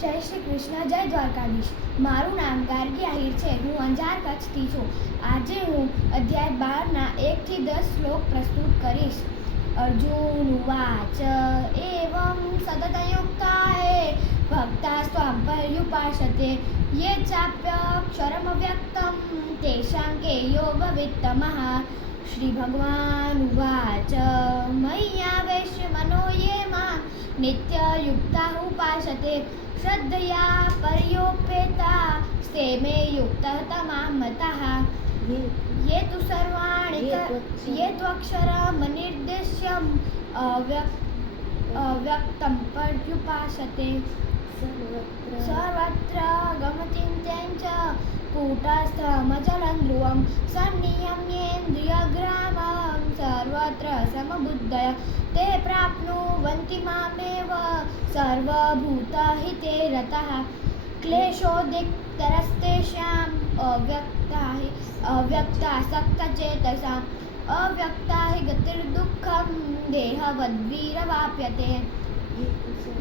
જય શ્રી કૃષ્ણ, જય દ્વારકાધીશ. મારું નામ ગાર્ગી આહિર છે. હું અંજાર કચ્છથી છું. આજે હું અધ્યાય 12ના 1 થી 10 શ્લોક પ્રસ્તુત કરીશ. અર્જુન ઉવાચ એવં સતતયુક્તાએ ભક્તાસ્ત્વાં પર્યુપાસતે યે ચાપ્યક્ષરમવ્યક્तं તેષાં કે યોગવિત્તમઃ. શ્રી ભગવાન ઉવાચ મય્યાવેશ્ય મનો યે માં નિત્યયુક્તા ઉપાસતે શ્રદ્ધયા પર્યોપેતા સ્તે મે યુક્તઃ તમા મતઃ. ये तु सर्वाणि ये त्वक्षरमनिर्देश्यम् अव्यक्तं पर्युपासते सर्वत्र गमचिन्त्यं च कूटस्थमचलं ध्रुवं सन्नियम्येन्द्रियग्रामं सर्वत्र समबुद्धय ते प्राप्नुवन्ति मामेव सर्वभूतहिते रतः. क्लेशोदिक्तरस्तेषाम् अव्यक्तासक्तचेतसाम् अव्यक्ता हि गतिर्दुःखं देहवद्भिरवाप्यते.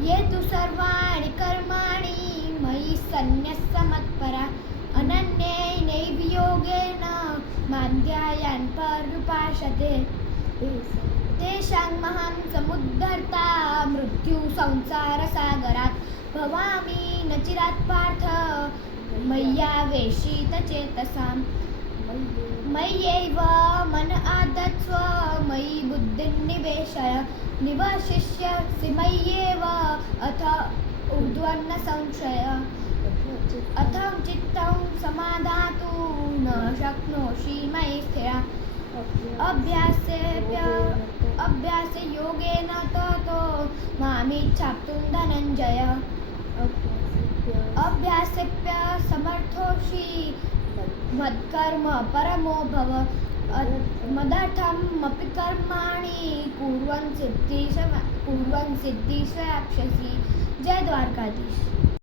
ये तु सर्वाणि कर्माणि मयि सन्न्यस्य मत्परा अनन्येनैव योगेन मां ध्यायन् पर्युपासते तेषामहं समुद्धर्ता मृत्युसंसारसागरात् भवामि न चिरात् पार्थ मय्यावेशितचेतसाम्. मय्यैव मन आदत्स्व मयि बुद्धिं निवेशय निवशिष्यसि मय्येव अथ ऊर्ध्वं संशय. अथं चित्तं समाधातुं न शक्नोषि मयि स्थिरा अभ्यासे योगेन ततो मामिच्छाप्तुं धनञ्जय. अभ्यासेऽप्यसमर्थोषि मत्कर्म परमो भव मदर्थमपि कर्माणि कुर्वन् सिद्धिश्वाप्स्यसि. जय द्वारकाधीश.